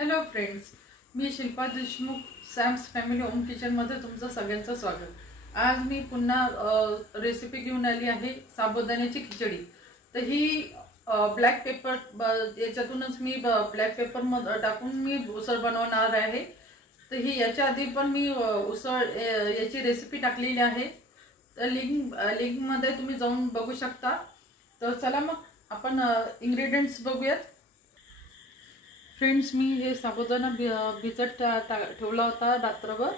Hello friends, मी Shilpa Deshmukh Sam's family home किचनमध्ये तुमचं सगळ्यांचं स्वागत. आज मी पुन्हा रेसिपी घेऊन आली आहे साबुदाण्याची खिचडी. तर ही ब्लॅक पेपर याच्यातूनच मी ब्लॅक पेपर टाकून मी उसळ बनवणार आहे. तर ही याच्या आधी पण मी उसळ याची रेसिपी टाकलेली आहे. तर लिंकमध्ये तुम्ही जाऊन बघू शकता. तर चला मग आपण इंग्रेडियंट्स बघूयात. फ्रेंड्स, मी हे साबुदाणा भिजत ठेवला होता रात्रभर.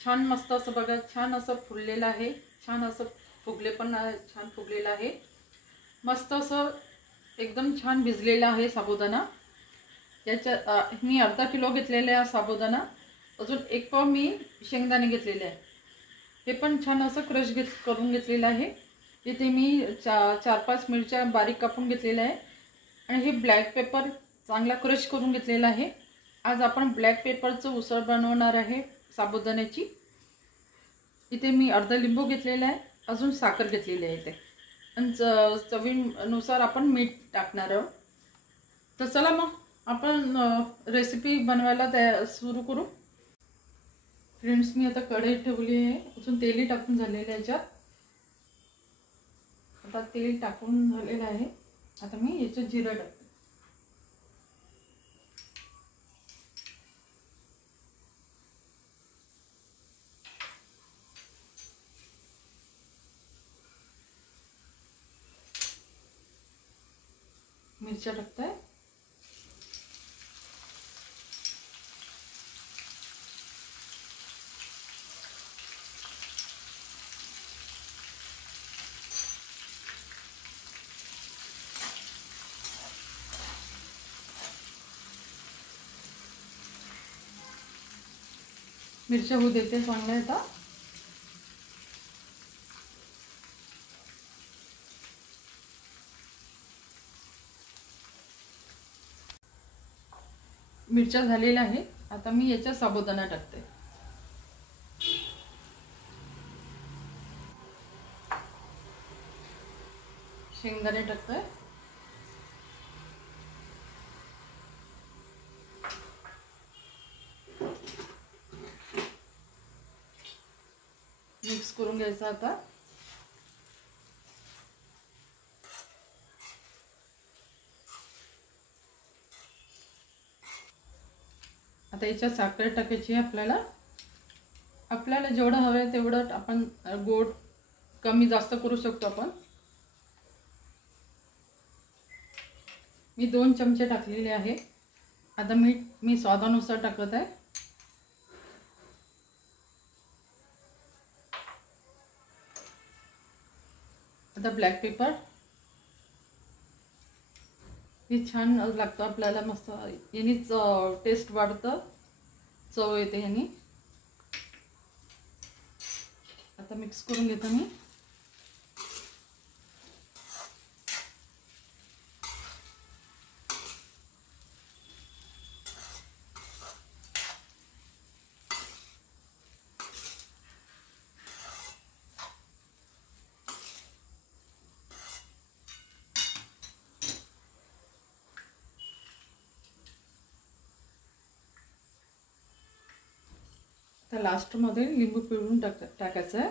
छान मस्त असं बघा, छान असं फुललेलं आहे, छान असं छान फुगलेलं आहे. मस्त असं एकदम छान भिजलेला आहे साबुदाणा. याच्या मी अर्धा किलो घेतलेला आहे साबुदाणा. अजून 1 पाव मी शेंगदाणे घेतलेले आहे. हे पण छान असं क्रश करून घेतलेलं आहे. इथे मी 4-5 मिरच्या बारीक कापून घेतलेल्या आहे आणि हे ब्लॅक पेपर चांगला क्रश करून घेतलेला आहे. आज आपण ब्लॅक पेपरचं उसळ बनवणार आहे साबुदाण्याची. इथे मी अर्धा लिंबू घेतलेला आहे, अजून साखर घेतलेली आहे इथे, आणि चवीनुसार आपण मीठ टाकणार आहोत. तर चला मग आपण रेसिपी बनवायला सुरू करू. फ्रेंड्स, मी आता कढई ठेवली आहे, अजून तेलही टाकून झालेलं आहे. याच्यात आता तेल टाकून झालेलं आहे. आता मी याच्यात जिरं टाकते. मिरच्या टाकताय. मिरच्या होऊ देते चांगल्या. आता मिरच्या झालेल्या आहेत. आता मी याच्यात साबुदाणा टाकते. शेंगदाणे टाकते. मिक्स करून घ्यायचं. आता याच्यात साखर टाकायची. आपल्याला जेवढं हवं आहे तेवढं आपण गोड कमी जास्त करू शकतो आपण. मी 2 चमचे टाकलेले आहे. आता मीठ मी स्वादानुसार टाकत आहे. आता ब्लॅक पेपर हे छान लागतं आपल्याला. मस्त यानीच टेस्ट वाढतं, चव येते यानी. आता मिक्स करून घेतो मी. तर लास्टमध्ये लिंबू पिळून टाकायचं आहे.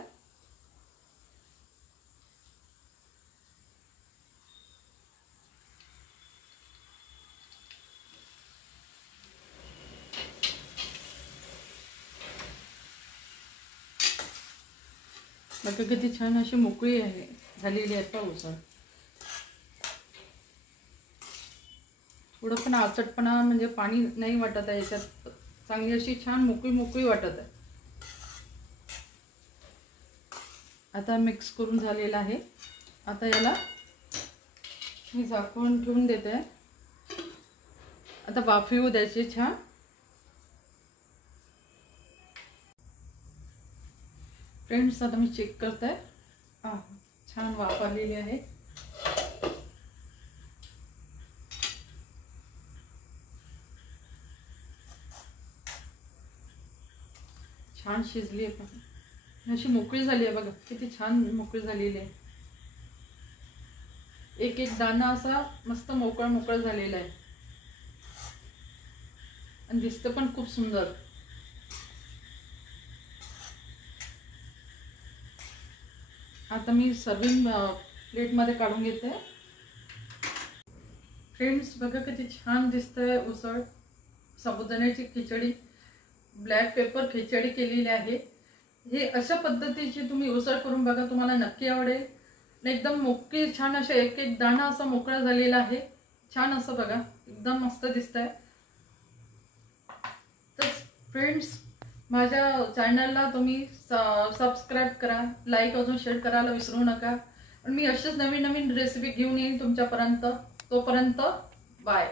बघा किती छान अशी मोकळी आहे झालेली आहे उसळ. थोडं पण आचटपणा म्हणजे पाणी नाही वाटत आहे याच्यात. चांगली अशी छान मोकळी वाटत आहे. आता मिक्स करून झालेला आहे. आता याला मी झाकून ठेवून देते. आता वाफ येऊ द्यायची छान. फ्रेंड्स, आता मी चेक करते. छान वाफ आलेली आहे. छान शिजली आहे. अशी मोकळी झाली आहे. बघा किती छान मोकळी झालेली आहे. एक एक दाणा असा मस्त मोकळा झालेला आहे. आणि दिसतं पण खूप सुंदर। आता मी सर्विंग प्लेटमध्ये काढून घेते। फ्रेंड्स बघा किती छान दिसतंय उसळ। साबुदाण्याची खिचडी, ब्लॅक पेपर खिचडी केलेली आहे। हे अशा पद्धतीची तुम्ही उसळ करून बघा, तुम्हाला नक्की आवडेल। एकदम मोकळी छान असे एक एक दाणा असा मोकळा झालेला आहे। छान असं बघा, एकदम मस्त दिसतंय। तर फ्रेंड्स माझ्या चॅनलला तुम्ही सबस्क्राइब करा, लाईक अजून शेअर करायला विसरू नका। आणि मी अशीच नवीन नवीन रेसिपी घेऊन येईन तुमच्यापर्यंत। तोपर्यंत बाय।